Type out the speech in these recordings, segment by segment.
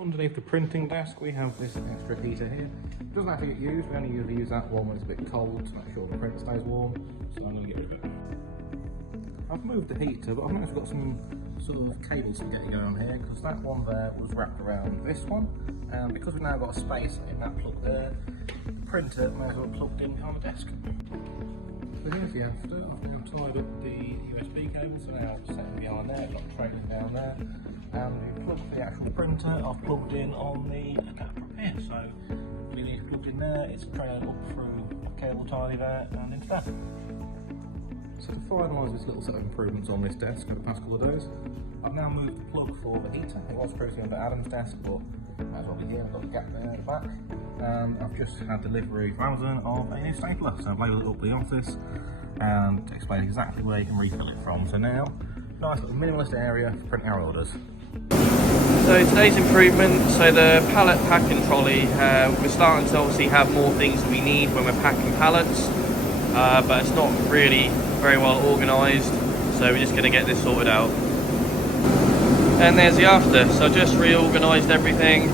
Underneath the printing desk we have this extra heater here. It doesn't have to get used, we only usually use that one when it's a bit cold to make sure the print stays warm, so I'm going to get rid of it. I've moved the heater, but I've now got some sort of cable spaghetti going on here, because that one there was wrapped around this one, and because we've now got a space in that plug there, the printer may as well plugged in on the desk. So here's the after. I've now tied up the USB cables, so now it's sitting behind there, I've got the trailer down there, and we plug the actual printer I've plugged in on the adapter up here, so really it's plugged in there, it's trailed up through a cable tie there and into that. So to finalise this little set of improvements on this desk over the past couple of days, I've now moved the plug for the heater. It was previously under Adam's desk, but might as well be here. I've got the gap there at the back. And I've just had delivery from Amazon of a new stapler. So I've labelled it up the office and explained exactly where you can refill it from. So now, nice little minimalist area for printing our orders. So today's improvement, so the pallet packing trolley, we're starting to obviously have more things that we need when we're packing pallets, but it's not really very well organised, so we're just going to get this sorted out. And there's the after, so I just reorganised everything,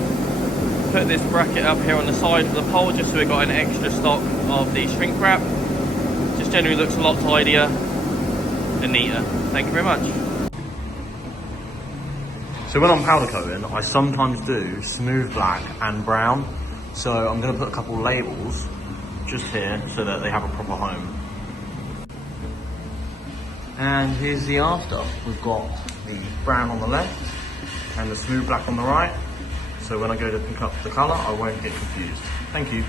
put this bracket up here on the side of the pole just so we've got an extra stock of the shrink wrap. Just generally looks a lot tidier and neater. Thank you very much. So when I'm powder coating, I sometimes do smooth black and brown. So I'm going to put a couple labels just here so that they have a proper home. And here's the after. We've got the brown on the left and the smooth black on the right. So when I go to pick up the colour, I won't get confused. Thank you.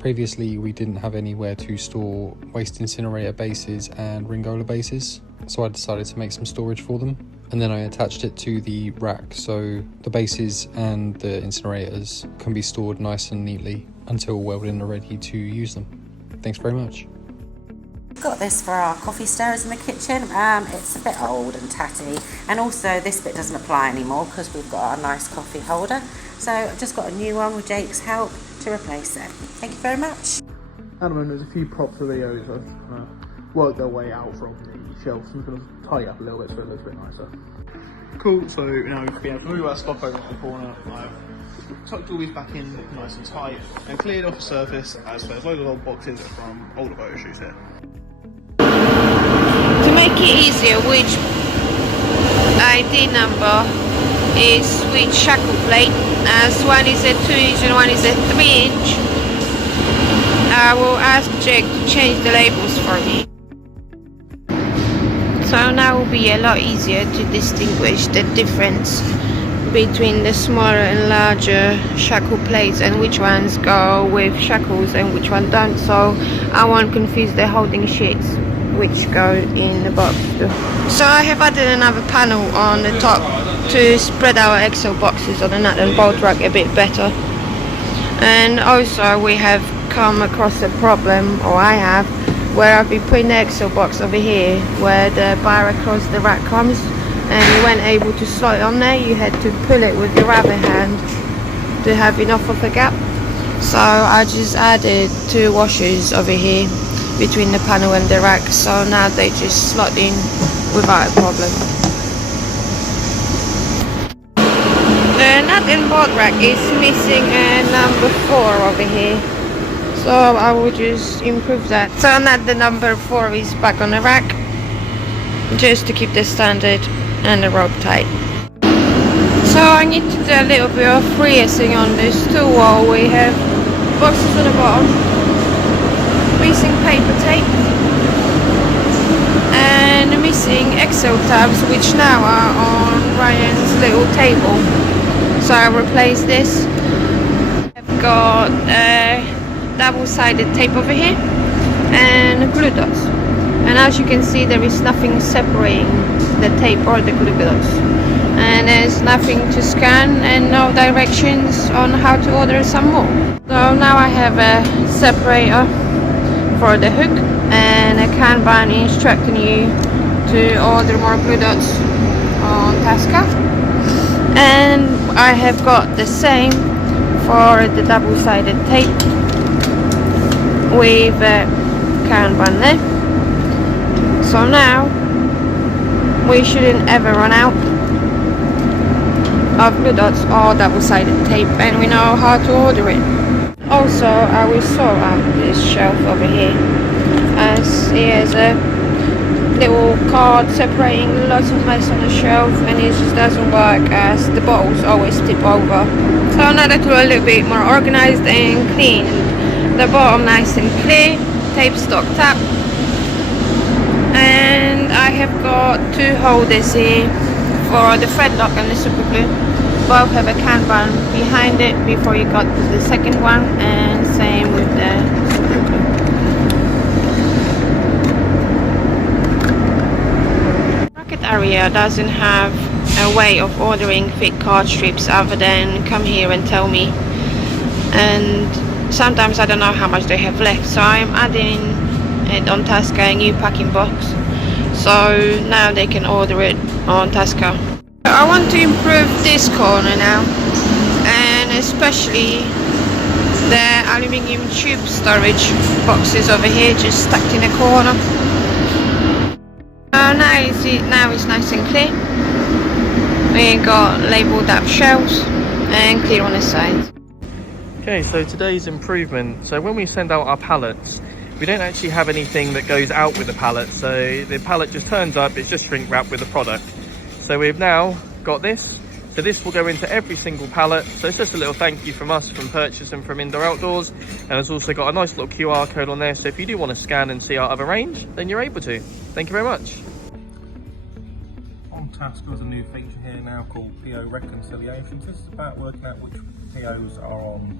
Previously, we didn't have anywhere to store waste incinerator bases and Ringola bases, so I decided to make some storage for them. And then I attached it to the rack, so the bases and the incinerators can be stored nice and neatly until Weldon are ready to use them. Thanks very much. Got this for our coffee stirrers in the kitchen. It's a bit old and tatty, and also this bit doesn't apply anymore because we've got our nice coffee holder. So I've just got a new one with Jake's help to replace it. Thank you very much. At the moment there's a few props of videos that have worked their way out from the shelves. I'm going to tidy up a little bit so it looks a bit nicer. Cool, so now we've been able to move our stock over to the corner. I've tucked all these back in nice and tight and cleared off the surface as there's loads of old boxes from older photo shoots here. To make it easier, which ID number is which shackle plate, as one is a 2-inch and one is a 3-inch, I will ask Jake to change the labels for me. So now it will be a lot easier to distinguish the difference between the smaller and larger shackle plates and which ones go with shackles and which one don't, so I won't confuse the holding sheets which go in the box too. So I have added another panel on the top to spread our Excel boxes on the nut and bolt rack a bit better. And also we have come across a problem, or I have, where I've been putting the Excel box over here where the bar across the rack comes, and you weren't able to slot it on there. You had to pull it with your other hand to have enough of a gap. So I just added 2 washers over here between the panel and the rack, so now they just slot in without a problem. The nut and bolt rack is missing a number 4 over here, so I will just improve that. So now the number 4 is back on the rack, just to keep the standard and the rope tight. So I need to do a little bit of freezing on this tool wall. We have boxes on the bottom, missing paper tape, and missing Excel tabs, which now are on Ryan's little table. So I replaced this. I've got double-sided tape over here and glue dots. And as you can see, there is nothing separating the tape or the glue dots. And there's nothing to scan and no directions on how to order some more. So now I have a separator for the hook and a Kanban instructing you to order more glue dots on Tasca. And I have got the same for the double-sided tape with a Kanban there. So now we shouldn't ever run out of Blue Dots or double-sided tape, and we know how to order it. Also, I will sort out this shelf over here, as here's a little card separating lots of mess on the shelf, and it just doesn't work as the bottles always tip over. So now that we're a little bit more organized and clean, the bottom nice and clear, tape stocked up, and I have got 2 holders here for the thread lock and the super glue. Both have a Kanban behind it before you got to the second one, and same with the super glue. Rocket Area doesn't have a way of ordering thick card strips other than come here and tell me, and sometimes I don't know how much they have left, so I'm adding it on Tasca, a new packing box, so now they can order it on Tasca. I want to improve this corner now, and especially the aluminium tube storage boxes over here just stacked in a corner. Now it's nice and clear. We got labelled up shelves and clear on the sides. Okay, so today's improvement. So when we send out our pallets, we don't actually have anything that goes out with the pallet. So the pallet just turns up, it's just shrink wrapped with the product. So we've now got this. So this will go into every single pallet. So it's just a little thank you from us, from Purchase and from Indoor Outdoors. And it's also got a nice little QR code on there. So if you do want to scan and see our other range, then you're able to. Thank you very much. On Tasca, there's a new feature here now called PO Reconciliation. This is about working out which POs are on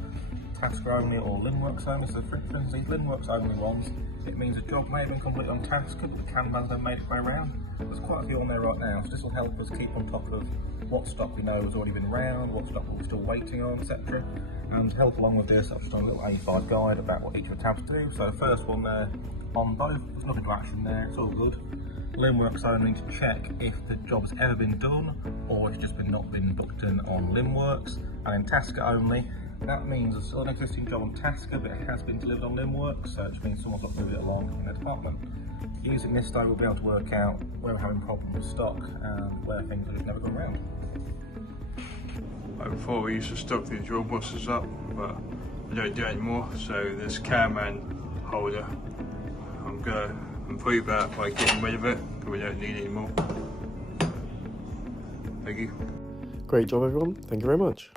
Tasca only or Linworks only. So for instance, these Linworks only ones, it means a job may have been complete on Tasca, but the Kanbans have made its way around. There's quite a few on there right now, so this will help us keep on top of what stock we know has already been around, what stock we're still waiting on, etc. And to help along with this, I've just done a little A5 guide about what each of the tabs do. So the first one there, on both, there's nothing to action there, it's all good. Linworks only to check if the job's ever been done or it's just not been booked in on Linworks. And in Tasca only, that means there's still an existing job on Tasca, but it has been delivered on Linworks, so it means someone's got to move it along in their department. Using this though, we'll be able to work out where we're having problems with stock and where things have never gone around. Before we used to stock these drill boxes up, but I don't do it anymore, so this Kanban holder, I'm going to improve that by getting rid of it, because we don't need it anymore. Thank you. Great job everyone, thank you very much.